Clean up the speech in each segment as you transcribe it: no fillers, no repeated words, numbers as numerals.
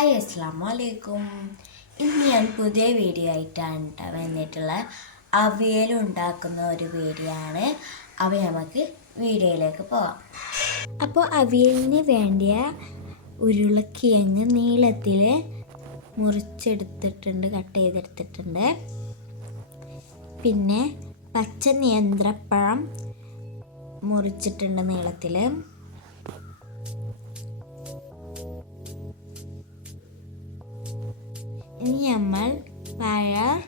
Hi അസ്സലാമു അലൈക്കും. ഇന്ന് ഞാൻ പുതിയ വീഡിയോ ആയിട്ടാണ് വന്നിട്ടുള്ളത്. അവിയൽ ഉണ്ടാക്കുന്ന ഒരു വീഡിയോ ആണ്. അപ്പോൾ നമുക്ക് വീഡിയോയിലേക്ക് പോകാം. അപ്പോൾ അവിയലിന് വേണ്ടിയ ഉരുളക്കിഴങ്ങ് നീളത്തിൽ മുറിച്ചെടുത്തിട്ടുണ്ട്, കട്ട് ചെയ്തെടുത്തിട്ടുണ്ട്. പിന്നെ പച്ച നേന്ത്രപ്പഴം മുറിച്ചിട്ടുണ്ട് നീളത്തിൽ. ഇനി നമ്മൾ പഴം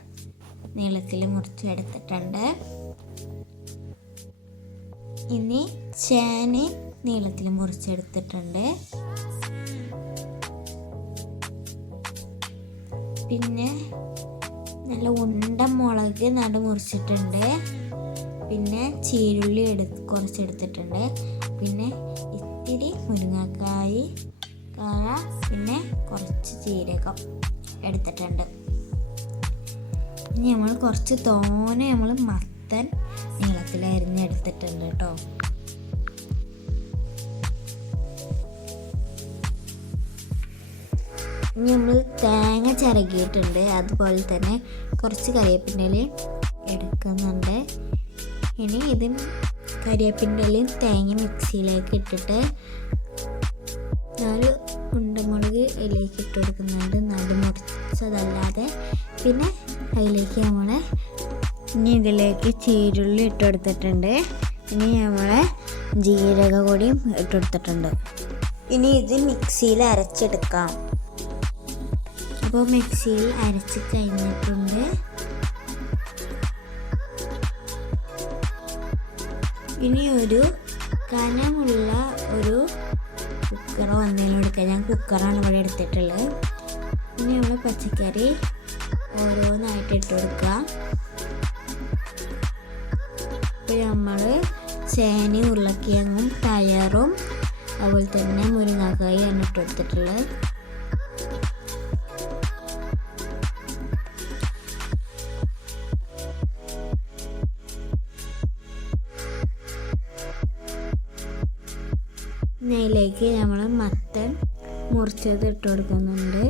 നീളത്തിൽ മുറിച്ചെടുത്തിട്ടുണ്ട്. ഇനി ചേന നീളത്തിൽ മുറിച്ചെടുത്തിട്ടുണ്ട്. പിന്നെ നല്ല ഉണ്ട മുളക് മുറിച്ചിട്ടുണ്ട്. പിന്നെ ചീരുള്ളി കുറച്ചെടുത്തിട്ടുണ്ട്. പിന്നെ ഇത്തിരി മുരിങ്ങക്കായ്, പിന്നെ കുറച്ച് ജീരകം എടുത്തിട്ടുണ്ട്. ഇനി നമ്മൾ കുറച്ച് തോനെ മത്തൻ നീളത്തിൽ അരിഞ്ഞെടുത്തിട്ടുണ്ട് കേട്ടോ. ഇനി നമ്മൾ തേങ്ങ ചിരകിയിട്ടുണ്ട്. അതുപോലെ തന്നെ കുറച്ച് കരിവേപ്പിൻ്റെ ഇല എടുക്കുന്നുണ്ട്. ഇനി ഇത് കരിവേപ്പിൻ്റെ ഇലയും തേങ്ങ മിക്സിയിലേക്ക് ഇട്ടിട്ട് 4 ഉണ്ടമുളക് ഇതിലേക്ക് ഇട്ട് കൊടുക്കുന്നുണ്ട്, മുറിച്ചതല്ലാതെ. പിന്നെ അതിലേക്ക് ഇനി ഇതിലേക്ക് ചീരുള്ളി ഇട്ട് കൊടുത്തിട്ടുണ്ട്. ഇനി ജീരക കൂടിയും ഇട്ട് കൊടുത്തിട്ടുണ്ട്. ഇനി ഇത് മിക്സിയിൽ അരച്ചെടുക്കാം. അപ്പോൾ മിക്സിയിൽ അരച്ച് കഴിഞ്ഞിട്ടുണ്ട്. ഇനി ഒരു കനമുള്ള ഒരു കുക്കറോ എന്തെങ്കിലും എടുക്കാം. ഞാൻ കുക്കറാണ് ഇവിടെ എടുത്തിട്ടുള്ളത്. ഇനി നമ്മൾ പച്ചക്കറി ഓരോന്നായിട്ട് ഇട്ട് കൊടുക്കുക. അപ്പോൾ നമ്മൾ ചേനയും ഉരുളക്കിഴങ്ങും പയറും അതുപോലെ തന്നെ മുരിങ്ങക്കായാണ് ഇട്ട് കൊടുത്തിട്ടുള്ളത്. ഇതിലേക്ക് നമ്മൾ മത്തൻ മുറിച്ചത് ഇട്ട് കൊടുക്കുന്നുണ്ട്.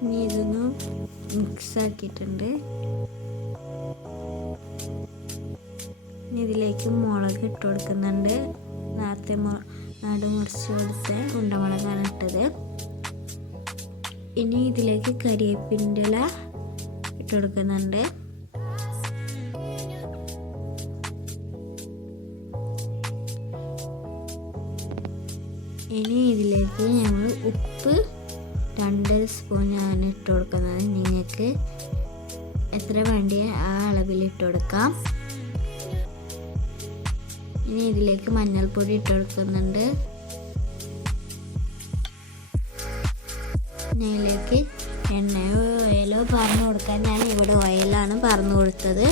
ഇനി ഇതൊന്ന് മിക്സ് ആക്കിയിട്ടുണ്ട്. ഇനി ഇതിലേക്ക് മുളക് ഇട്ട് കൊടുക്കുന്നുണ്ട്. നേരത്തെ മുറിച്ച് കൊടുത്ത ഉണ്ടമുളകാണ് ഇട്ടത്. ഇനി ഇതിലേക്ക് കരിവേപ്പിൻ്റെ ഇല ഇട്ട് കൊടുക്കുന്നുണ്ട്. ഇനി ഇതിലേക്ക് ഞങ്ങൾ ഉപ്പ് 2 സ്പൂൺ ആണ് ഇട്ട് കൊടുക്കുന്നത്. നിങ്ങൾക്ക് എത്ര വേണ്ടിയ ആ അളവിൽ ഇട്ട് കൊടുക്കാം. ഇനി ഇതിലേക്ക് മഞ്ഞൾപ്പൊടി ഇട്ട് കൊടുക്കുന്നുണ്ട്. ഇതിലേക്ക് എണ്ണയോ ഓയിലോ പറഞ്ഞു കൊടുക്കാൻ ഞാൻ ഇവിടെ ഓയിലാണ് പറഞ്ഞു കൊടുത്തത്.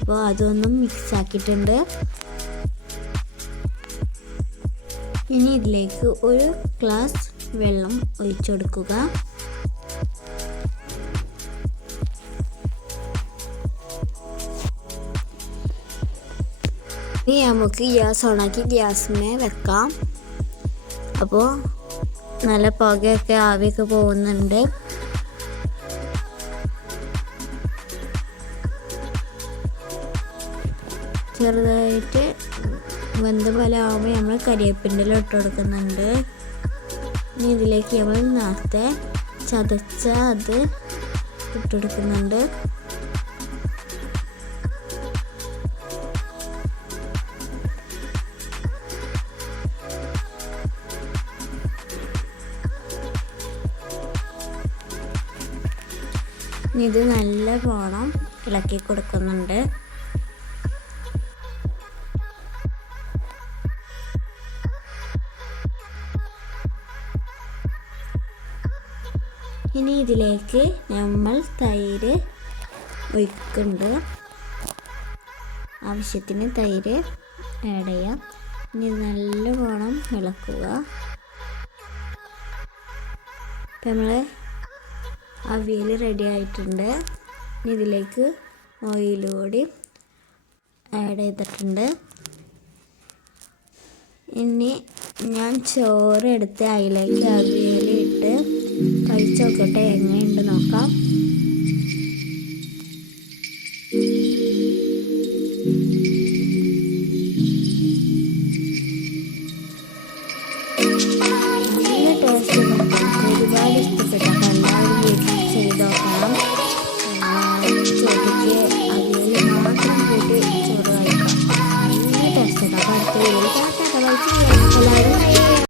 അപ്പോൾ അതൊന്നും മിക്സ് ആക്കിയിട്ടുണ്ട്. ഇനി ഇതിലേക്ക് 1 ഗ്ലാസ് വെള്ളം ഒഴിച്ചു കൊടുക്കുക. ഇനി നമുക്ക് ഗ്യാസ് ഓണാക്കി ഗ്യാസിനെ വെക്കാം. അപ്പോൾ നല്ല പുകയൊക്കെ ആവിയൊക്കെ പോകുന്നുണ്ട്. ചെറുതായിട്ട് വെന്ത പോലെ ആകുമ്പോൾ നമ്മൾ കരിവേപ്പിൻ്റെ ഇല ഇട്ട് കൊടുക്കുന്നുണ്ട്. ഇനി ഇതിലേക്ക് നമ്മൾ നേരത്തെ ചതച്ച അത് ഇട്ട് കൊടുക്കുന്നുണ്ട്. ഇത് നല്ല പോണം ഇളക്കി കൊടുക്കുന്നുണ്ട്. ഇനി ഇതിലേക്ക് നമ്മൾ തൈര് ഒഴിക്കുന്നുണ്ട്. ആവശ്യത്തിന് തൈര് ആഡ് ചെയ്യാം. ഇനി നല്ല പോണം ഇളക്കുക. നമ്മൾ അവിയൽ റെഡി ആയിട്ടുണ്ട്. ഇതിലേക്ക് ഓയിൽ കൂടി ആഡ് ചെയ്തിട്ടുണ്ട്. ഇനി ഞാൻ ചോറ് എടുത്ത് അതിലേക്ക് അവിയൽ ഇട്ട് കഴിച്ച് നോക്കട്ടെ, എങ്ങനെയുണ്ട് നോക്കാം.